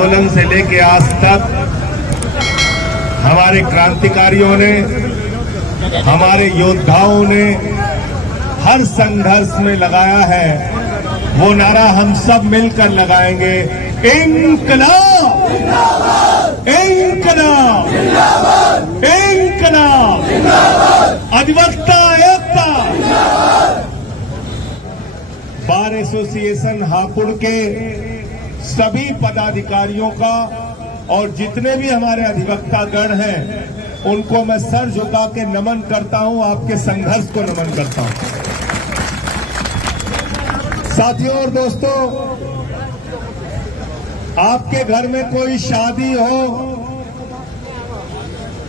आंदोलन से लेके आज तक हमारे क्रांतिकारियों ने, हमारे योद्धाओं ने हर संघर्ष में लगाया है, वो नारा हम सब मिलकर लगाएंगे। इंकलाब, इंकलाब, इंकलाब, अधिवक्ता एकता। बार एसोसिएशन हापुड़ के सभी पदाधिकारियों का और जितने भी हमारे अधिवक्ता गण हैं, उनको मैं सर झुका के नमन करता हूं, आपके संघर्ष को नमन करता हूं। साथियों और दोस्तों, आपके घर में कोई शादी हो,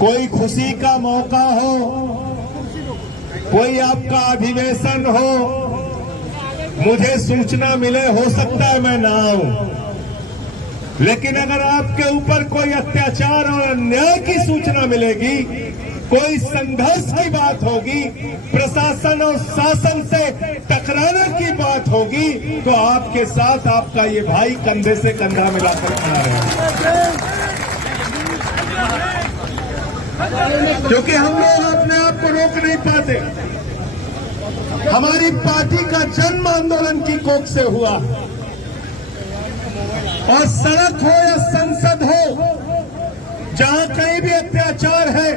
कोई खुशी का मौका हो, कोई आपका अधिवेशन हो, मुझे सूचना मिले, हो सकता है मैं ना आऊं, लेकिन अगर आपके ऊपर कोई अत्याचार और अन्याय की सूचना मिलेगी, कोई संघर्ष की बात होगी, प्रशासन और शासन से टकराने की बात होगी, तो आपके साथ आपका ये भाई कंधे से कंधा मिलाकर खड़ा रहेगा। क्योंकि हम लोग अपने आप को रोक नहीं पाते। हमारी पार्टी का जन्म आंदोलन की कोख से हुआ, और सड़क हो या संसद हो, जहां कहीं भी अत्याचार है,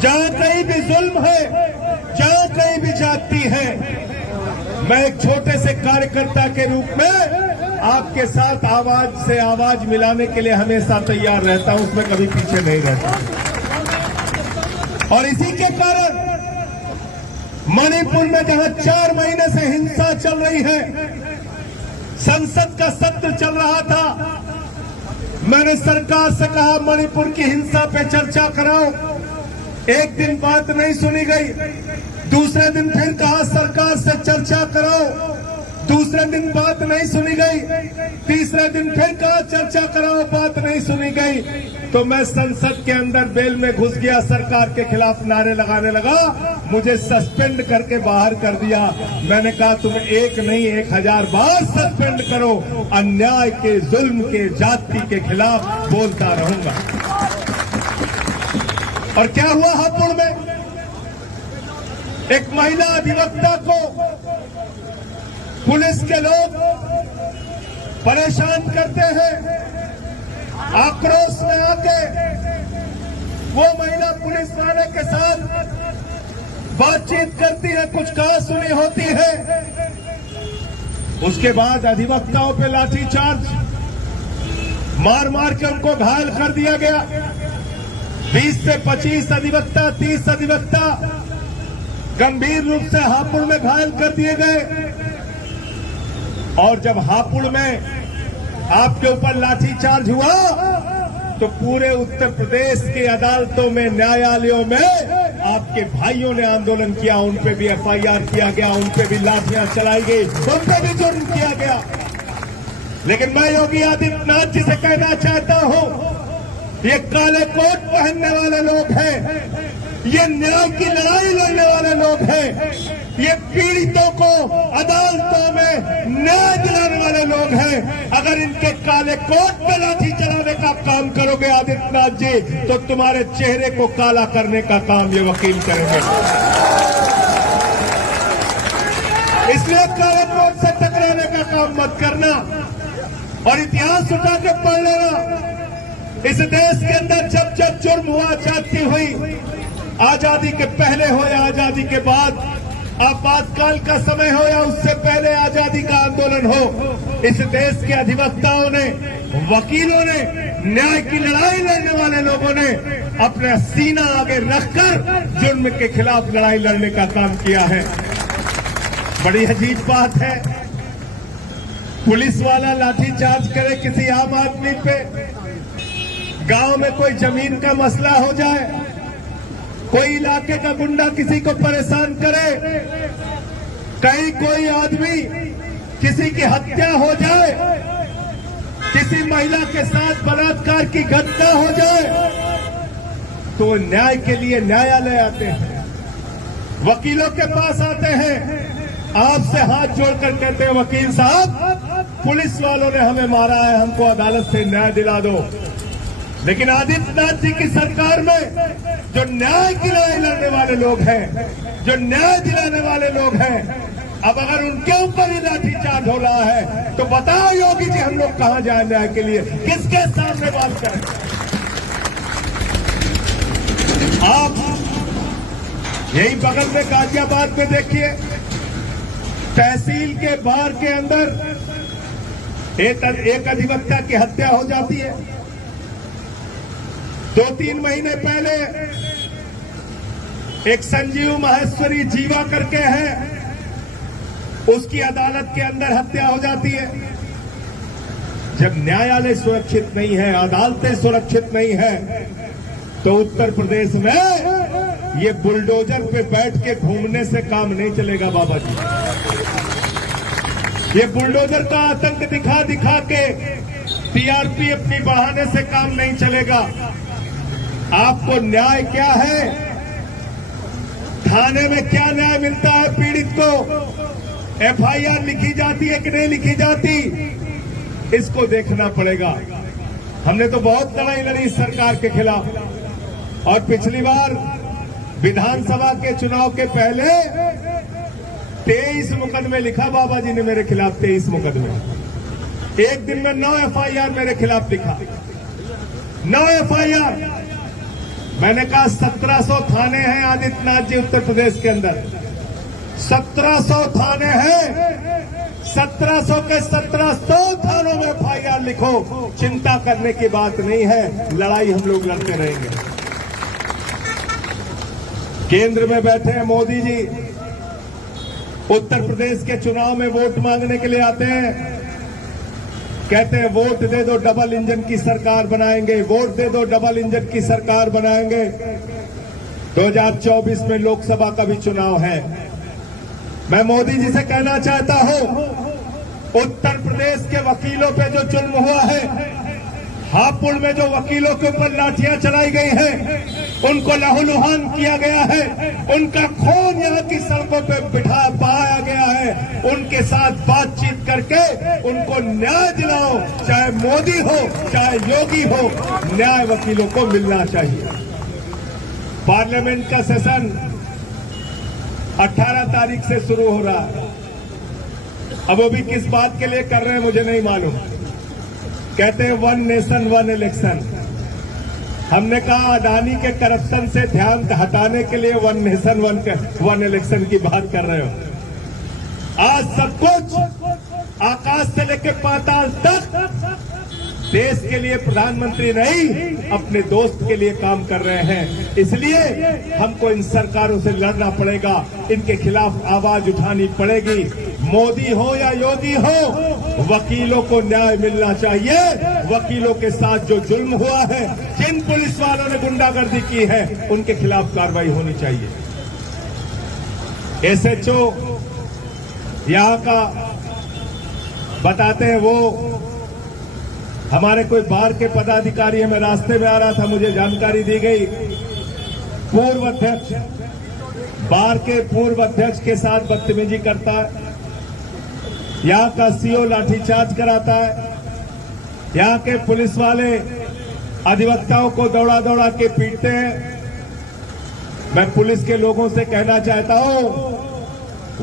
जहां कहीं भी जुल्म है, जहां कहीं भी जाति है, मैं एक छोटे से कार्यकर्ता के रूप में आपके साथ आवाज से आवाज मिलाने के लिए हमेशा तैयार रहता हूं, उसमें कभी पीछे नहीं रहता। और इसी के कारण मणिपुर में जहां 4 महीने से हिंसा चल रही है, संसद का सत्र चल रहा था, मैंने सरकार से कहा मणिपुर की हिंसा पे चर्चा कराओ। एक दिन बात नहीं सुनी गई, दूसरे दिन फिर कहा सरकार से चर्चा कराओ, दूसरे दिन बात नहीं सुनी गई, तीसरे दिन फिर कहा चर्चा कराओ, बात नहीं सुनी गई। तो मैं संसद के अंदर बेल में घुस गया, सरकार के खिलाफ नारे लगाने लगा, मुझे सस्पेंड करके बाहर कर दिया। मैंने कहा तुम एक नहीं 1000 बार सस्पेंड करो, अन्याय के, जुल्म के, जाति के खिलाफ बोलता रहूंगा। और क्या हुआ हापुड़ में? एक महिला अधिवक्ता को पुलिस के लोग परेशान करते हैं, आक्रोश में आके वो महिला पुलिस वाले के साथ बातचीत करती है, कुछ कहा सुनी होती है। उसके बाद अधिवक्ताओं पे लाठीचार्ज, मार मार के उनको घायल कर दिया गया। 20 से 25 अधिवक्ता, 30 अधिवक्ता गंभीर रूप से हापुड़ में घायल कर दिए गए। और जब हापुड़ में आपके ऊपर लाठीचार्ज हुआ, तो पूरे उत्तर प्रदेश के अदालतों में, न्यायालयों में आपके भाइयों ने आंदोलन किया, उन पे भी FIR किया गया, उन पे भी लाठियां चलाई गई, उन पे भी जुर्म किया गया। लेकिन मैं योगी आदित्यनाथ जी से कहना चाहता हूं, ये काले कोट पहनने वाले लोग हैं, ये न्याय की लड़ाई लड़ने वाले लोग हैं, ये पीड़ितों को अदालतों में न्याय दिलाने वाले लोग हैं। अगर इनके काले कोट पे लाठी चलाने का काम करोगे आदित्यनाथ जी, तो तुम्हारे चेहरे को काला करने का काम ये वकील करेंगे। इसलिए काले कोट से टकराने का काम मत करना, और इतिहास उठा के पढ़ लेना। इस देश के अंदर जब जब जुर्म हुआ, जाति हुई, आजादी के पहले हो या आजादी के बाद, आपातकाल का समय हो या उससे पहले आजादी का आंदोलन हो, इस देश के अधिवक्ताओं ने, वकीलों ने, न्याय की लड़ाई लड़ने वाले लोगों ने अपना सीना आगे रखकर जुर्म के खिलाफ लड़ाई लड़ने का काम किया है। बड़ी अजीब बात है, पुलिस वाला लाठीचार्ज करे किसी आम आदमी पे, गांव में कोई जमीन का मसला हो जाए, कोई इलाके का गुंडा किसी को परेशान करे, कहीं कोई आदमी किसी की हत्या हो जाए, किसी महिला के साथ बलात्कार की घटना हो जाए, तो न्याय के लिए न्यायालय आते हैं, वकीलों के पास आते हैं, आपसे हाथ जोड़कर कहते हैं वकील साहब पुलिस वालों ने हमें मारा है, हमको अदालत से न्याय दिला दो। लेकिन आदित्यनाथ जी की सरकार में जो न्याय के लिए लड़ने वाले लोग हैं, जो न्याय दिलाने वाले लोग हैं, अब अगर उनके ऊपर ही लाठीचार्ज हो रहा है तो बताओ योगी जी, हम लोग कहां जाए न्याय के लिए? किसके सामने बात करें? आप यही बगल में गाजियाबाद में देखिए, तहसील के बाहर के अंदर एक अधिवक्ता की हत्या हो जाती है। 2-3 महीने पहले एक संजीव माहेश्वरी जीवा करके है, उसकी अदालत के अंदर हत्या हो जाती है। जब न्यायालय सुरक्षित नहीं है, अदालतें सुरक्षित नहीं है, तो उत्तर प्रदेश में ये बुलडोजर पे बैठ के घूमने से काम नहीं चलेगा बाबा जी। ये बुलडोजर का आतंक दिखा दिखा के टीआरपी अपनी बढ़ाने से काम नहीं चलेगा। आपको न्याय क्या है? थाने में क्या न्याय मिलता है पीड़ित को? एफआईआर लिखी जाती है कि नहीं लिखी जाती? इसको देखना पड़ेगा। हमने तो बहुत लड़ाई लड़ी इस सरकार के खिलाफ, और पिछली बार विधानसभा के चुनाव के पहले 23 मुकदमे लिखा बाबा जी ने मेरे खिलाफ। 23 मुकदमे, एक दिन में 9 एफआईआर मेरे खिलाफ लिखा। 9 एफआईआर। मैंने कहा 1700 थाने हैं आदित्यनाथ जी उत्तर प्रदेश के अंदर, 1700 थाने हैं। 1700 के 1700 थानों में एफआईआर लिखो। चिंता करने की बात नहीं है, लड़ाई हम लोग लड़ते रहेंगे। केंद्र में बैठे हैं मोदी जी, उत्तर प्रदेश के चुनाव में वोट मांगने के लिए आते हैं, कहते हैं वोट दे दो डबल इंजन की सरकार बनाएंगे, वोट दे दो डबल इंजन की सरकार बनाएंगे। 2024 में लोकसभा का भी चुनाव है। मैं मोदी जी से कहना चाहता हूं, उत्तर प्रदेश के वकीलों पे जो जुल्म हुआ है, हापुड़ में जो वकीलों के ऊपर लाठियां चलाई गई हैं, उनको लहूलुहान किया गया है, उनका खून यहाँ की सड़कों पे बिठा बहाया गया है, उनके साथ बातचीत करके उनको न्याय दिलाओ। चाहे मोदी हो चाहे योगी हो, न्याय वकीलों को मिलना चाहिए। पार्लियामेंट का सेशन 18 तारीख से शुरू हो रहा है। अब वो भी किस बात के लिए कर रहे हैं मुझे नहीं मालूम। कहते हैं 1 नेशन 1 इलेक्शन। हमने कहा अडानी के करप्शन से ध्यान हटाने के लिए 1 नेशन 1 इलेक्शन की बात कर रहे हो। आज सब कुछ आकाश से लेकर पाताल तक देश के लिए प्रधानमंत्री नहीं, अपने दोस्त के लिए काम कर रहे हैं। इसलिए हमको इन सरकारों से लड़ना पड़ेगा, इनके खिलाफ आवाज उठानी पड़ेगी। मोदी हो या योगी हो, वकीलों को न्याय मिलना चाहिए। वकीलों के साथ जो जुल्म हुआ है, जिन पुलिस वालों ने गुंडागर्दी की है, उनके खिलाफ कार्रवाई होनी चाहिए। एसएचओ यहां का बताते हैं, वो हमारे कोई बार के पदाधिकारी है। मैं रास्ते में आ रहा था, मुझे जानकारी दी गई, पूर्व अध्यक्ष, बार के पूर्व अध्यक्ष के साथ बदतमीजी करता है, यहाँ का सीओ लाठीचार्ज कराता है, यहाँ के पुलिस वाले अधिवक्ताओं को दौड़ा दौड़ा के पीटते हैं। मैं पुलिस के लोगों से कहना चाहता हूं,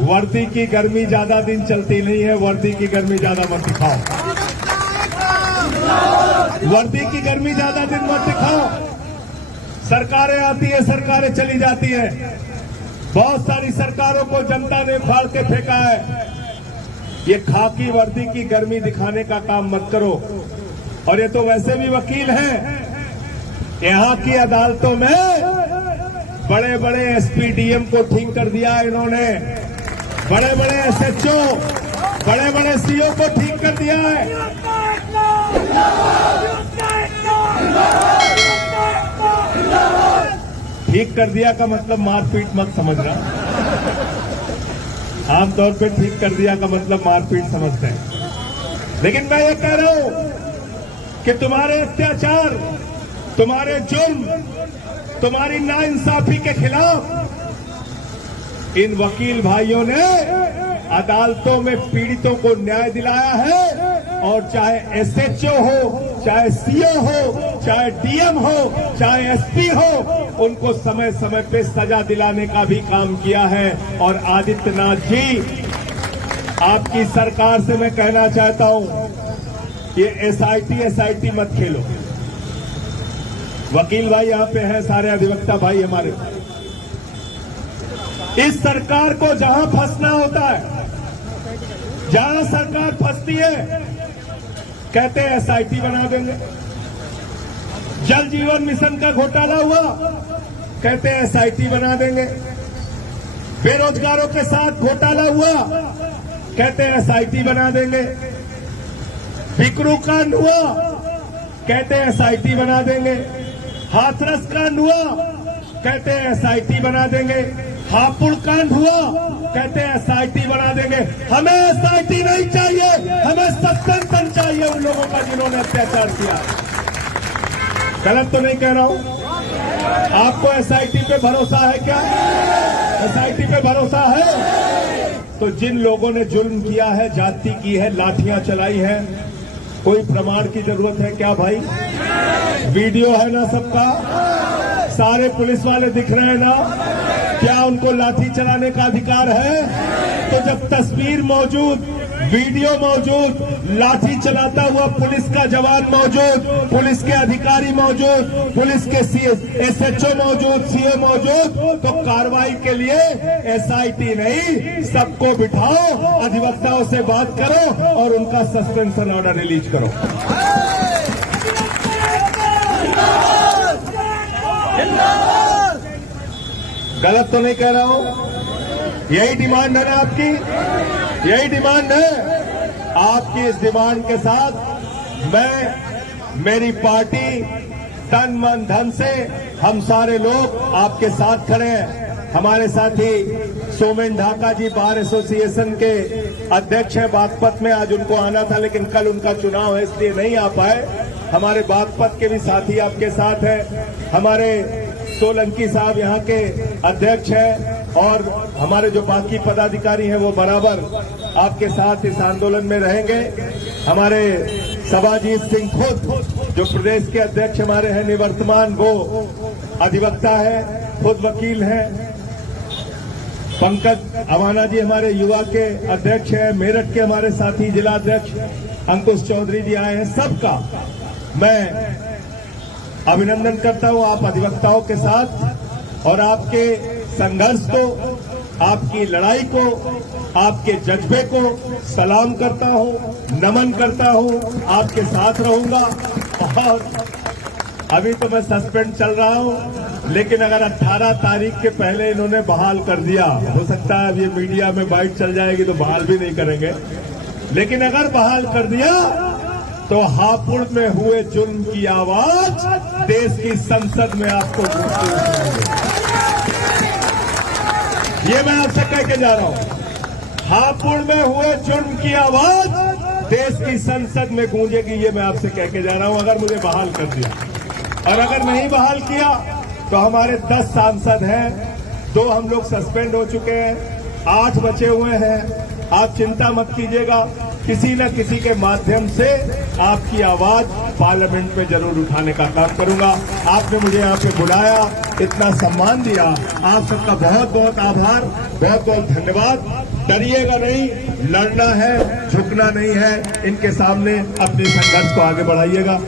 वर्दी की गर्मी ज्यादा दिन चलती नहीं है, वर्दी की गर्मी ज्यादा मत दिखाओ। वर्दी की गर्मी ज्यादा दिन मत दिखाओ। सरकारें आती है, सरकारें चली जाती है। बहुत सारी सरकारों को जनता ने फाड़ के फेंका है। ये खाकी वर्दी की गर्मी दिखाने का काम मत करो। और ये तो वैसे भी वकील हैं। यहाँ की अदालतों में बड़े बड़े एसपी डीएम को ठीक कर दिया इन्होंने, बड़े बड़े एसएचओ, बड़े बड़े सीओ को ठीक कर दिया है। ठीक कर दिया का मतलब मारपीट मत समझना। आमतौर पे ठीक कर दिया का मतलब मारपीट समझते हैं। लेकिन मैं ये कह रहा हूं कि तुम्हारे अत्याचार, तुम्हारे जुल्म, तुम्हारी नाइंसाफी के खिलाफ इन वकील भाइयों ने अदालतों में पीड़ितों को न्याय दिलाया है। और चाहे एसएचओ हो, चाहे सीओ हो, चाहे डीएम हो, चाहे एसपी हो, उनको समय समय पे सजा दिलाने का भी काम किया है। और आदित्यनाथ जी, आपकी सरकार से मैं कहना चाहता हूं, ये एसआईटी मत खेलो। वकील भाई यहां पे हैं, सारे अधिवक्ता भाई हमारे। इस सरकार को जहां फंसना होता है, जहां सरकार फंसती है, कहते हैं एसआईटी बना देंगे। जल जीवन मिशन का घोटाला हुआ, कहते हैं एसआईटी बना देंगे। बेरोजगारों के साथ घोटाला हुआ, कहते हैं एसआईटी बना देंगे। बिकरू कांड हुआ, कहते हैं एसआईटी बना देंगे। हाथरस कांड हुआ, कहते हैं एसआईटी बना देंगे। हापुड़ कांड हुआ, कहते हैं एसआईटी बना देंगे। हमें एसआईटी नहीं चाहिए, हमें सस्पेंशन चाहिए उन लोगों का जिन्होंने अत्याचार किया। गलत तो नहीं कह रहा हूं? आपको एसआईटी पे भरोसा है क्या? एसआईटी पे भरोसा है? तो जिन लोगों ने जुल्म किया है, जाति की है, लाठियां चलाई है, कोई प्रमाण की जरूरत है क्या भाई? वीडियो है ना सबका? सारे पुलिस वाले दिख रहे हैं ना? क्या उनको लाठी चलाने का अधिकार है? तो जब तस्वीर मौजूद, वीडियो मौजूद, लाठी चलाता हुआ पुलिस का जवान मौजूद, पुलिस के अधिकारी मौजूद, पुलिस के एसएचओ मौजूद, सीओ मौजूद, तो कार्रवाई के लिए एसआईटी नहीं, सबको बिठाओ, अधिवक्ताओं से बात करो और उनका सस्पेंशन ऑर्डर रिलीज करो। गलत तो नहीं कह रहा हूं? यही डिमांड है ना आपकी? यही डिमांड है आपकी। इस डिमांड के साथ मैं, मेरी पार्टी तन मन धन से, हम सारे लोग आपके साथ खड़े हैं। हमारे साथी सोमेन ढाका जी बार एसोसिएशन के अध्यक्ष हैं बागपत में। आज उनको आना था लेकिन कल उनका चुनाव है इसलिए नहीं आ पाए। हमारे बागपत के भी साथी आपके साथ हैं। हमारे सोलंकी साहब यहाँ के अध्यक्ष हैं और हमारे जो बाकी पदाधिकारी हैं वो बराबर आपके साथ इस आंदोलन में रहेंगे। हमारे सबाजीत सिंह खुद जो प्रदेश के अध्यक्ष हमारे हैं, निवर्तमान वो अधिवक्ता है, खुद वकील हैं। पंकज अवाना जी हमारे युवा के अध्यक्ष हैं। मेरठ के हमारे साथी जिला अध्यक्ष अंकुश चौधरी जी आए हैं। सबका मैं अभिनंदन करता हूं आप अधिवक्ताओं के साथ, और आपके संघर्ष को, आपकी लड़ाई को, आपके जज्बे को सलाम करता हूं, नमन करता हूं, आपके साथ रहूंगा। और अभी तो मैं सस्पेंड चल रहा हूं, लेकिन अगर 18 तारीख के पहले इन्होंने बहाल कर दिया, हो सकता है अब ये मीडिया में बाइट चल जाएगी तो बहाल भी नहीं करेंगे, लेकिन अगर बहाल कर दिया तो हापुड़ में हुए जुल्म की आवाज देश की संसद में आपको गूंजती सुनेंगे। ये मैं आपसे कह के जा रहा हूं, हापुड़ में हुए जुल्म की आवाज देश की संसद में गूंजेगी। ये मैं आपसे कह के जा रहा हूं, अगर मुझे बहाल कर दिया। और अगर नहीं बहाल किया तो हमारे 10 सांसद हैं, 2 हम लोग सस्पेंड हो चुके हैं, 8 बचे हुए हैं। आप चिंता मत कीजिएगा, किसी न किसी के माध्यम से आपकी आवाज पार्लियामेंट में जरूर उठाने का काम करूंगा। आपने मुझे यहाँ पे बुलाया, इतना सम्मान दिया, आप सबका बहुत बहुत आभार, बहुत बहुत धन्यवाद। डरिएगा नहीं, लड़ना है, झुकना नहीं है। इनके सामने अपने संघर्ष को आगे बढ़ाइएगा।